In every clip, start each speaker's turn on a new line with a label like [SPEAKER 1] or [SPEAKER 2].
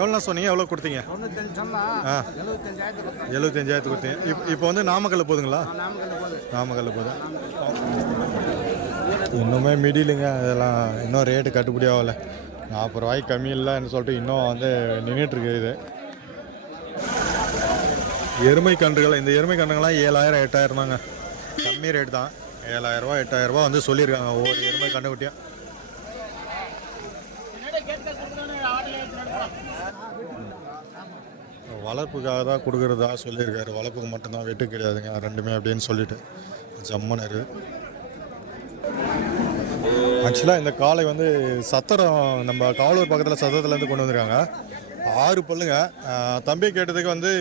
[SPEAKER 1] எவ்வளோ சொன்னீங்க? எவ்வளோ கொடுத்தீங்க? ஆ.
[SPEAKER 2] எழுபத்தஞ்சாயிரத்து
[SPEAKER 1] கொடுத்தீங்க. இப்போ இப்போ வந்து நாமக்கல்ல போதுங்களா? நாமக்கல்ல போதும். இன்னுமே மிடிலுங்க. இதெல்லாம் இன்னும் ரேட்டு கட்டுப்படி ஆகலை. நாற்பது ரூபாய்க்கு கம்மி இல்லைன்னு சொல்லிட்டு இன்னும் வந்து நின்றுட்டுருக்கு இது. எருமை கன்றுகள் இந்த எருமை கன்றுகள்லாம் ஏழாயிரம் எட்டாயிரம் தாங்க கம்மி ரேட் தான். ஏழாயிரம் ரூபா எட்டாயிரம் ரூபா வந்து சொல்லியிருக்காங்க. ஒவ்வொரு எருமை கண்டுக்குட்டியும் வளர்ப்புக்காக தான் கொடுக்குறதா சொல்லியிருக்காரு. வளர்ப்புக்கு மட்டும்தான் வெட்டு கிடையாதுங்க. ரெண்டுமே அப்படின்னு சொல்லிட்டு. ஜம்மன் இருக்கு ஆக்சுவலாக இந்த காளை வந்து சத்திரம் நம்ம காவலூர் பக்கத்தில் சத்திரத்துலேருந்து கொண்டு வந்திருக்காங்க. ஆறு பல்லுங்க. தம்பி கேட்டதுக்கு வந்து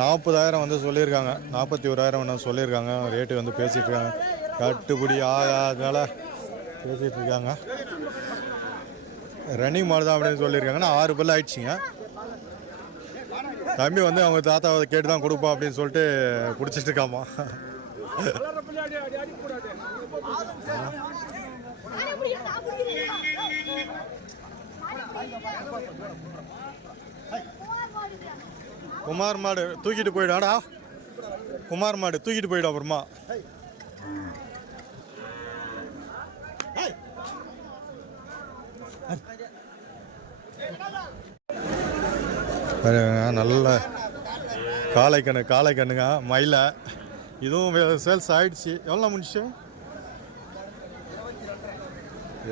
[SPEAKER 1] நாற்பதாயிரம் வந்து சொல்லியிருக்காங்க. நாற்பத்தி ஓராயிரம் என்ன சொல்லியிருக்காங்க. ரேட்டு வந்து பேசிகிட்ருக்காங்க இருக்காங்க. கட்டுப்படி ஆகாதனால பேசிகிட்டு இருக்காங்க. ரன்னிங் மாடு தான் அப்படின்னு சொல்லியிருக்காங்கன்னா ஆறு பல்லு ஆயிடுச்சுங்க. தம்பி வந்து அவங்க தாத்தாவை கேட்டு தான் கொடுப்போம் அப்படின்னு சொல்லிட்டு குடிச்சிட்டு இருக்காமா. குமார் மாடு தூக்கிட்டு போயிடாடா. குமார் மாடு தூக்கிட்டு போயிடும் அப்புறமா. நல்ல காளை கண்ணு காளை கண்ணுங்க மயிலை. இதுவும் சேல்ஸ் ஆயிடுச்சு. எவ்வளோ முடிச்சு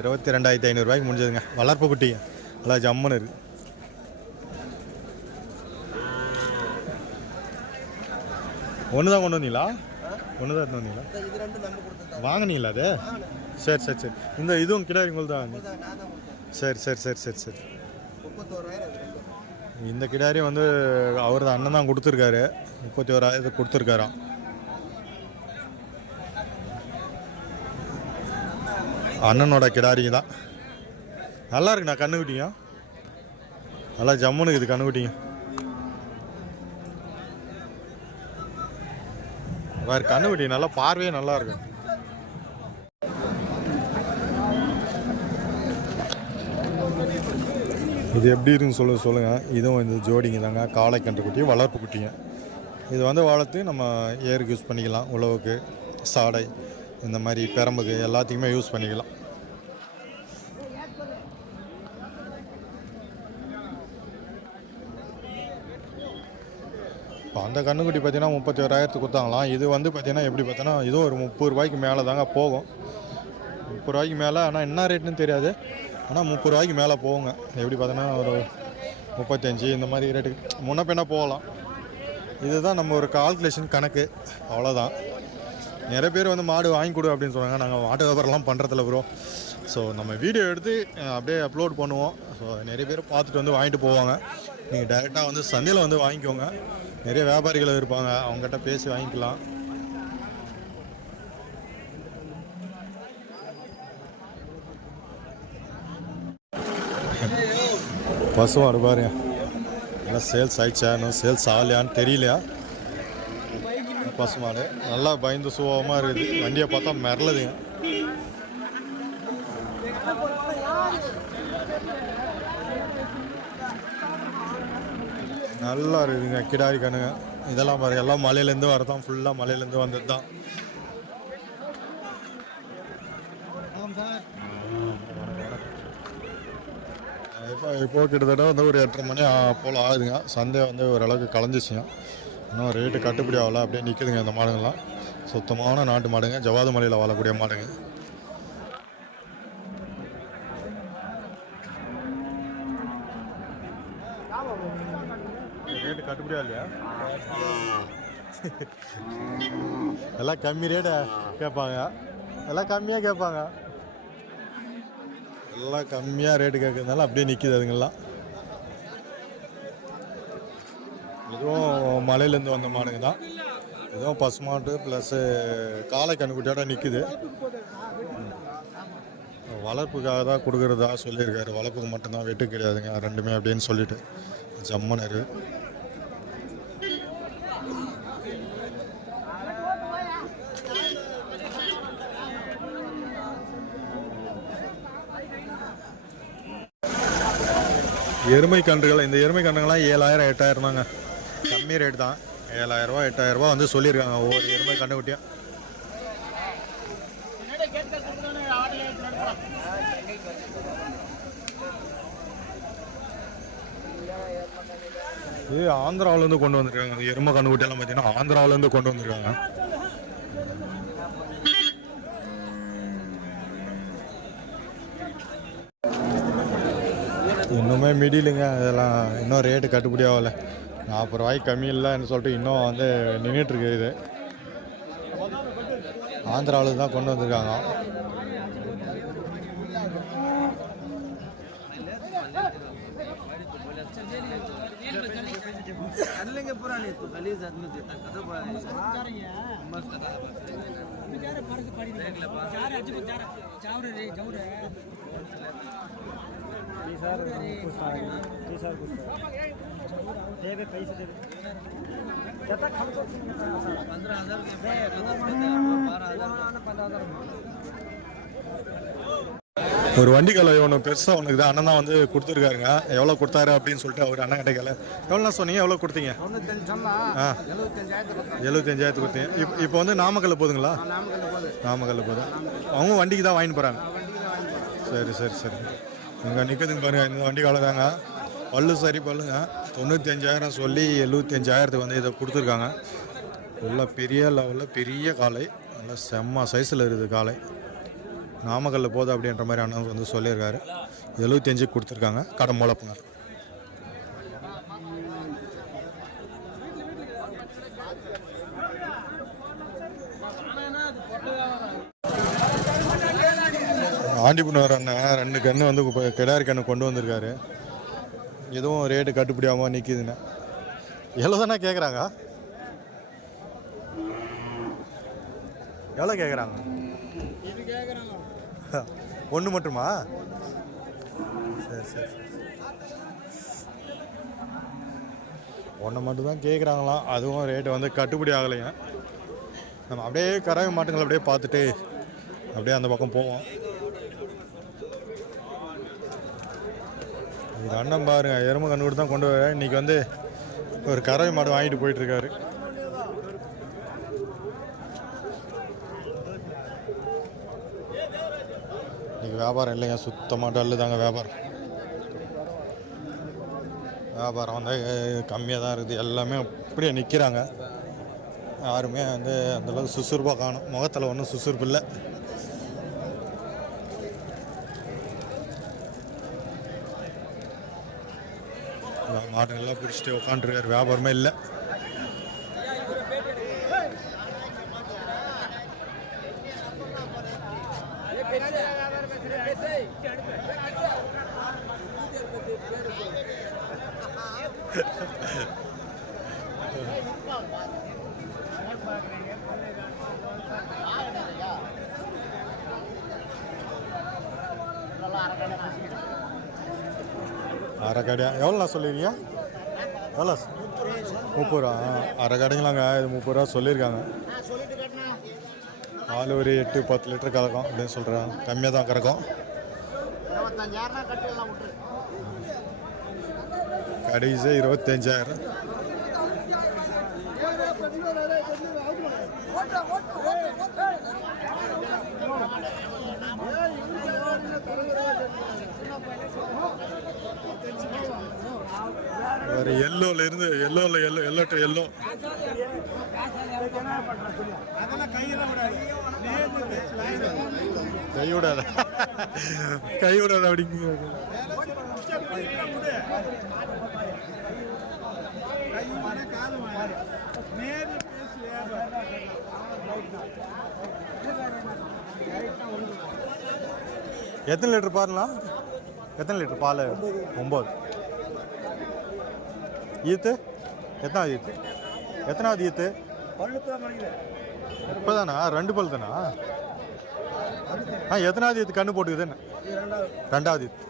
[SPEAKER 1] இருபத்தி ரெண்டாயிரத்தி ஐநூறுரூவாய்க்கு முடிஞ்சதுங்க. வளர்ப்பு குட்டி. நல்லா ஜம்முன்னு இருக்கு. ஒன்று தான் கொண்டு வந்தீங்களா? ஒன்று தான் எடுத்து வந்தீங்களா? வாங்கினீங்களா அது? சரி சரி சரி. இந்த இதுவும் கிடையாது உங்களுக்கு தான் சரி சரி சரி சரி சரி. இந்த கிடாரி வந்து அவரது அண்ணன் தான் கொடுத்துருக்காரு. முப்பத்தி ஓராயிரத்து கொடுத்துருக்காராம். அண்ணனோட கிடாரிங்க தான். நல்லா இருக்குண்ணா கண்ணுக்குட்டிங்க நல்லா ஜம்முனுக்கு இது கண்ணுக்குட்டிங்க வேறு கண்ணுக்குட்டி நல்லா பார்வையே நல்லா இருக்கும் இது எப்படி இருக்குன்னு சொல்ல சொல்லுங்கள் இதுவும் இந்த ஜோடிங்க தாங்க. காளை கன்று குட்டி வளர்ப்பு குட்டிங்க. இது வந்து வளர்த்து நம்ம ஏருக்கு யூஸ் பண்ணிக்கலாம். உழவுக்கு சாடை இந்த மாதிரி பெரம்புக்கு எல்லாத்துக்குமே யூஸ் பண்ணிக்கலாம். இப்போ அந்த கண்ணுக்குட்டி பார்த்தீங்கன்னா முப்பத்தி ஓராயிரத்துக்கு கொடுத்தாங்களாம். இது வந்து பார்த்தீங்கன்னா எப்படி பார்த்தோன்னா இதுவும் ஒரு முப்பது ரூபாய்க்கு மேலே தாங்க போகும். முப்பது ரூபாய்க்கு மேலே ஆனால் என்ன ரேட்டுன்னு தெரியாது. ஆனால் முப்பது ரூபாய்க்கு மேலே போவோங்க எப்படி பார்த்தோன்னா ஒரு முப்பத்தஞ்சு இந்த மாதிரி ரேட்டுக்கு முன்ன பின்ன போகலாம். இதுதான் நம்ம ஒரு கால்குலேஷன் கணக்கு. அவ்வளோதான் நிறைய பேர் வந்து மாடு வாங்கி கொடு அப்படின்னு சொல்கிறாங்க நாங்கள் மாட்டு வியாபாரம்லாம் பண்ணுறதில்ல ப்ரோ ஸோ நம்ம வீடியோ எடுத்து அப்படியே அப்லோட் பண்ணுவோம். ஸோ நிறைய பேர் பார்த்துட்டு வந்து வாங்கிட்டு போவாங்க. நீங்கள் டைரெக்டாக வந்து சந்தையில் வந்து வாங்கிக்கோங்க. நிறைய வியாபாரிகள் இருப்பாங்க. அவங்ககிட்ட பேசி வாங்கிக்கலாம். பசுமாடு பாருங்க. நல்லா சேல்ஸ் ஆயிடுச்சா? இன்னும் சேல்ஸ் ஆகலையான்னு தெரியலையா? பசுமாடு. நல்லா பயந்து சுகமாக இருக்குது. வண்டியை பார்த்தா மிரளுதுங்க நல்லா இருக்குதுங்க. கிடாரி கணுங்க இதெல்லாம் பாருங்க. எல்லாம் மலையிலேருந்து வரதான். ஃபுல்லாக மலையிலேருந்து வந்தது தான் இப்போ இப்போ கிட்டத்தட்ட வந்து ஒரு எட்டரை மணி போல் ஆகுதுங்க. சந்தை வந்து ஓரளவுக்கு கலைஞ்சிச்சுங்க. இன்னும் ரேட்டு கட்டுப்படி ஆகல. அப்படியே நிற்குதுங்க இந்த மாடுங்கள்லாம். சுத்தமான நாட்டு மாடுங்க. ஜவாது மலையில் வாழக்கூடிய மாடுங்க. ரேட்டு கட்டுப்படியா இல்லையா? எல்லாம் கம்மி ரேட்டை கேட்பாங்க. எல்லாம் கம்மியாக கேட்பாங்க. எல்லாம் கம்மியாக ரேட்டு கேட்கறதுனால அப்படியே நிற்கிது அதுங்கெல்லாம். இதுவும் மலையிலேருந்து வந்த மாடுங்க தான். இதுவும் பசுமாட்டு ப்ளஸ்ஸு காலை கண்ணுக்குட்டியோட நிற்குது வளர்ப்புக்காக தான் கொடுக்குறதா சொல்லியிருக்காரு. வளர்ப்புக்கு மட்டும்தான் வெட்டு கிடையாதுங்க. ரெண்டுமே அப்படின்னு சொல்லிட்டு. ஜம்மன் எருமை கன்றுகள் இந்த எருமை கன்றுகள்லாம் ஏழாயிரம் எட்டாயிரம் தாங்க கம்மி ரேட் தான். ஏழாயிரம் ரூபா எட்டாயிரம் ரூபா வந்து சொல்லியிருக்காங்க ஒவ்வொரு எருமை கண்டுக்குட்டியும் இது ஆந்திராவிலேருந்து கொண்டு வந்திருக்காங்க எருமை கண்டுக்குட்டியெல்லாம் பார்த்தீங்கன்னா ஆந்திராவிலேருந்து கொண்டு வந்திருக்காங்க. இன்னுமே மிடிலுங்க. இதெல்லாம் இன்னும் ரேட்டு கட்டுப்படி ஆகலை. நாற்பது ரூபாய்க்கு கம்மி இல்லைன்னு சொல்லிட்டு இன்னும் வந்து நின்றுட்டுருக்கு இது. ஆந்திராவில் தான் கொண்டு வந்திருக்காங்க.
[SPEAKER 2] लेंगे पुराने तो गलीज आदमी देता कदम मस्त पंद्रह हजार बारह हजार
[SPEAKER 1] ஒரு வண்டி கலை ஒன்று பெருசாக ஒன்று இருக்குது அண்ணன் தான் வந்து கொடுத்துருக்காருங்க எவ்வளோ கொடுத்தாரு அப்படின்னு சொல்லிட்டு அவர் அண்ணன் கிட்ட கேள எவ்வளோ சொன்னீங்க எவ்வளோ கொடுத்தீங்க
[SPEAKER 2] தொண்ணூத்தஞ்சு சொன்னா
[SPEAKER 1] ஆ
[SPEAKER 2] எழுபத்தஞ்சாயிரத்து பக்கம்
[SPEAKER 1] எழுபத்தஞ்சாயிரத்து கொடுத்தீங்க இப்போ இப்போ வந்து நாமக்கல்ல போதுங்களா
[SPEAKER 2] நாமக்கல்ல போகுது
[SPEAKER 1] நாமக்கல்ல போதும் அவங்க வண்டிக்கு தான் வாங்கிட்டு போகிறாங்க
[SPEAKER 2] வண்டிக்கு தான் வாங்கி
[SPEAKER 1] சரி சரி சரி இங்கே நிற்குதுங்க பாருங்கள் இந்த வண்டி காலை தாங்க பல்லு சரி பல்லுங்க. தொண்ணூத்தஞ்சாயிரம் சொல்லி எழுபத்தஞ்சாயிரத்துக்கு வந்து இதை கொடுத்துருக்காங்க. உள்ள பெரிய லெவலில் பெரிய காலை நல்லா செம்ம சைஸில் இருக்குது காலை நாமக்கல்லில் போதும் அப்படின்ற மாதிரி அண்ணன் வந்து சொல்லியிருக்காரு. எழுபத்தஞ்சுக்கு கொடுத்துருக்காங்க. கடன் முளப்புங்க ஆண்டிபுணர் அண்ணன் ரெண்டு கன்று வந்து இப்போ கிடாரி கன்று கொண்டு வந்திருக்காரு. எதுவும் ரேட்டு கட்டுப்படியாமல் நிற்கிதுண்ணே எவ்வளோ தானே கேட்குறாங்க எவ்வளோ கேட்குறாங்க ஒன்று மட்டுமா? சரி சரி ஒன்று மட்டும் தான் கேட்குறாங்களாம் அதுவும் ரேட்டு வந்து கட்டுப்படி ஆகலைங்க. நம்ம அப்படியே கறவை மாட்டுங்களை அப்படியே பார்த்துட்டு அப்படியே அந்த பக்கம் போவோம். இது அண்ணன் பாருங்க எருமை கண்ணூர் தான் கொண்டு வர இன்னைக்கு வந்து ஒரு கறவை மாடு வாங்கிட்டு போயிட்டு இருக்காரு இன்னைக்கு வியாபாரம் இல்லைங்க சுத்தமாக டல்லு தாங்க வியாபாரம். வியாபாரம் வந்து கம்மியாக தான் இருக்குது. எல்லாமே அப்படியே நிற்கிறாங்க யாருமே வந்து அந்தளவுக்கு சுசுறுப்பாக காணும். முகத்தில் ஒன்றும் சுசுறுப்பு இல்லை. மாடுங்கள்லாம் பிடிச்சிட்டு உட்காந்துருக்காரு வியாபாரமே இல்லை. அரை கடையா எவ்வளோண்ணா சொல்லிருக்கீங்க எவ்வளோ? முப்பது ரூபா ஆ, அரை கடைங்களாங்க இது முப்பது ரூபா சொல்லியிருக்காங்க. பால் ஒரு எட்டு பத்து லிட்டர் கறக்கும் அப்படின்னு சொல்கிறாங்க கம்மியாக தான் கறக்கும். கடைசி இருபத்தஞ்சாயிரம். வேறு எல்லோல இருந்து எல்லோல எல்லோ எல்லோ டு எல்லோ கை விடாத கை விடாத எத்தனை லிட்டர் பாருலாம்? எத்தனை லிட்டர் பால்? ஒம்பது. ஈத்து? எத்தனாவது ஈத்து? எத்தனாவது ஈத்து? இப்போதானா ரெண்டு பல் தானா ஆ எத்தனாவது ஈத்து கண்ணு போட்டுக்குதுன்னு ரெண்டாவது ஈத்து.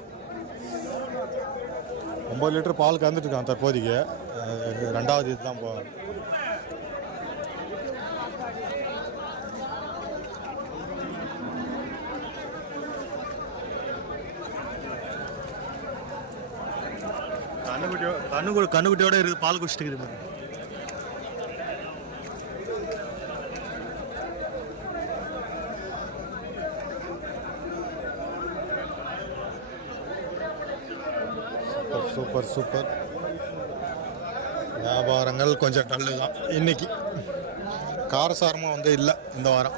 [SPEAKER 1] ஒம்பது லிட்டர் பால் கறந்துட்டுருக்கான் தற்போதைக்கு. ரெண்டாவது ஈத்து தான் போ கண்ணுக்குட்டியோட கண்ணு கண்ணுக்குட்டியோட இருக்குது பால் குடிச்சிட்டு இருக்குது சூப்பர் சூப்பர் சூப்பர். வியாபாரங்கள் கொஞ்சம் டல்லு தான் இன்னைக்கு. காரசாரமாக வந்து இல்லை இந்த வாரம்.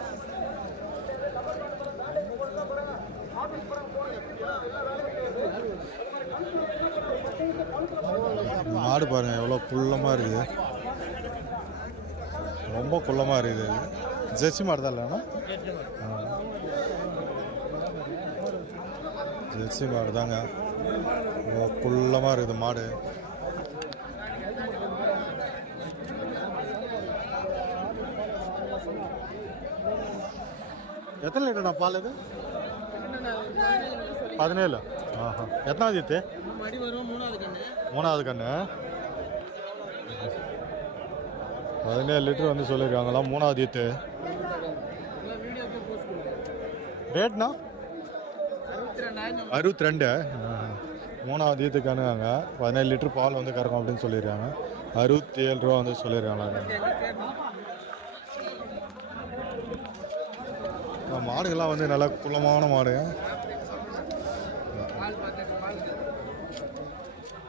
[SPEAKER 1] மாடு பாருங்க எவ்வளோ குள்ளமாக இருக்குது. ரொம்ப குள்ளமாக இருக்குது. ஜெர்சி மாடு தான் இல்லைண்ணா ஜெர்சி மாடு தாங்க. ரொம்ப குள்ளமாக இருக்குது மாடு. எத்தனை லிட்டர்ண்ணா பால் இது? பதினேழு? ஆஹா. எத்தனாவது இத்து
[SPEAKER 2] மடி வரும் மூணாவது கண்ணு.
[SPEAKER 1] மூணாவது கண்ணு பதினேழு லிட்டர் வந்து சொல்லியிருக்காங்களா மூணாவது
[SPEAKER 2] இத்து
[SPEAKER 1] ரேட்னா
[SPEAKER 2] அறுபத்தி
[SPEAKER 1] ரெண்டு மூணாவது ஈத்து கண்ணுங்க பதினேழு லிட்டர் பால் வந்து கறக்கும் அப்படின்னு சொல்லியிருக்காங்க. அறுபத்தி ஏழு ரூபா வந்து சொல்லியிருக்காங்களா மாடுகள்லாம் வந்து நல்லா குளமான மாடுங்க
[SPEAKER 2] பால் பார்த்தேன் பால் ஒம்பது நாள் ஆகிதான்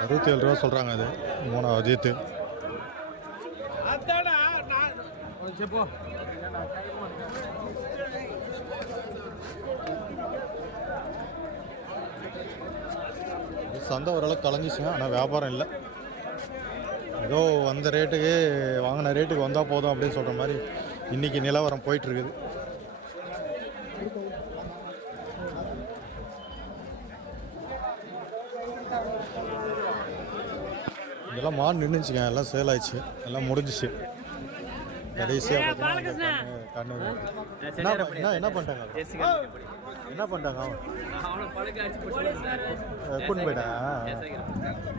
[SPEAKER 1] அறுபத்தி ஏழு ரூபா சொல்கிறாங்க அது. மூணாவது ஈத்து சந்தை ஓரளவுக்கு கலைஞ்சிச்சுங்க ஆனால் வியாபாரம் இல்லை. ஏதோ வந்த ரேட்டுக்கு வாங்கின ரேட்டுக்கு வந்தால் போதும் அப்படின்னு சொல்கிற மாதிரி இன்னைக்கு நிலவரம் போயிட்டுருக்குது. இதெல்லாம் மாடு நின்றுச்சுங்க எல்லாம் சேல் ஆயிடுச்சு எல்லாம் முடிஞ்சிச்சு. கடைசியாக என்ன என்ன பண்ணிட்டாங்க? என்ன பண்ணிட்டாங்க கூட்டு போயிட்டா?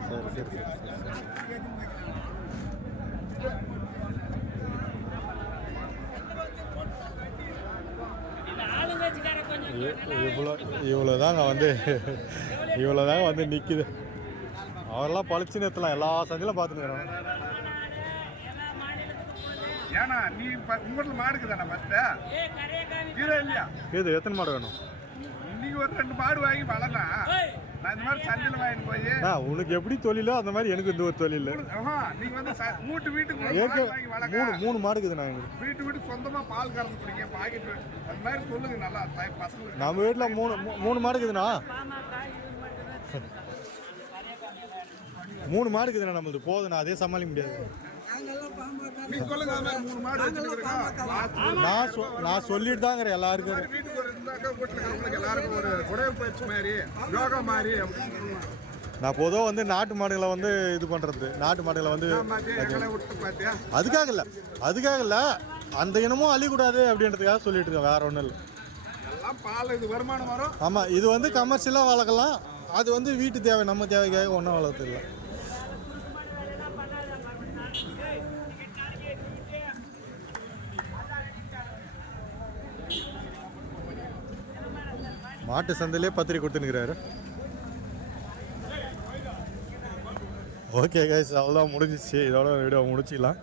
[SPEAKER 1] சரி சரி இவ்வளோ இவ்வளோ தாங்க வந்து இவ்வளோ தாங்க வந்து நிற்கிது அவரெல்லாம் பளிச்சுன்னு எத்தலாம் எல்லா சந்தையிலும் பார்த்துக்கிறோம்
[SPEAKER 3] ஏன்னா நீ ப- உங்க வீட்டுல மாடு இருக்குதானே மத்த கீழே இல்லையா?
[SPEAKER 1] இது எத்தனை மாடு வேணும்?
[SPEAKER 3] இன்னைக்கு ஒரு ரெண்டு மாடு வாங்கி வளர்னா நான் இந்த மாதிரி சந்தையில் வாங்கிட்டு போய்.
[SPEAKER 1] ஆ உனக்கு எப்படி தொழிலோ அந்த மாதிரி எனக்கு இந்த ஒரு தொழில்.
[SPEAKER 3] ஆஹா, நீங்க வந்து வீட்டு வீட்டுக்கு வாங்கி வளர்க்க
[SPEAKER 1] மூணு மூணு மாடு இருக்குது
[SPEAKER 3] வீட்டு வீட்டுக்கு சொந்தமா பால் கறந்து குடிங்க பாக்கெட் அது மாதிரி சொல்லுங்க நல்லா
[SPEAKER 1] நம்ம வீட்டில் மூணு மூணு மாடு இருக்குதுண்ணா மூணு மாடு இருக்குதுண்ணா நம்மளுது போதுண்ணா அதே சமாளிக்க முடியாது.
[SPEAKER 3] நீங்க சொல்லுங்க அது மாதிரி மூணு மாடு வச்சுருக்கோம்
[SPEAKER 1] நான் சொ நான் சொல்லிட்டு தாங்கிறேன் எல்லாருக்கும் நான் பொதுவாக வந்து நாட்டு மாடுகளை வந்து இது பண்ணுறது நாட்டு மாடுகளை வந்து அதுக்காக இல்லை. அதுக்காக இல்லை. அந்த இனமும் அழிக்கூடாது அப்படின்றதுக்காக சொல்லிட்டு இருக்கேன். வேற ஒன்றும் இல்லை.
[SPEAKER 3] எல்லாம் பால் இது வருமானம் வரும்.
[SPEAKER 1] ஆமாம் இது வந்து கமர்ஷியலாக வளர்க்கலாம். அது வந்து வீட்டு தேவை நம்ம தேவைக்காக ஒன்றும் வளர்த்து இல்லை. மாட்டு சந்தையிலே பத்திரிக்கை கொடுத்துனுக்கிறாரு ஓகே கைஸ் அவ்வளோதான் முடிஞ்சிச்சு. இதோட வீடியோ முடிச்சிக்கலாம்.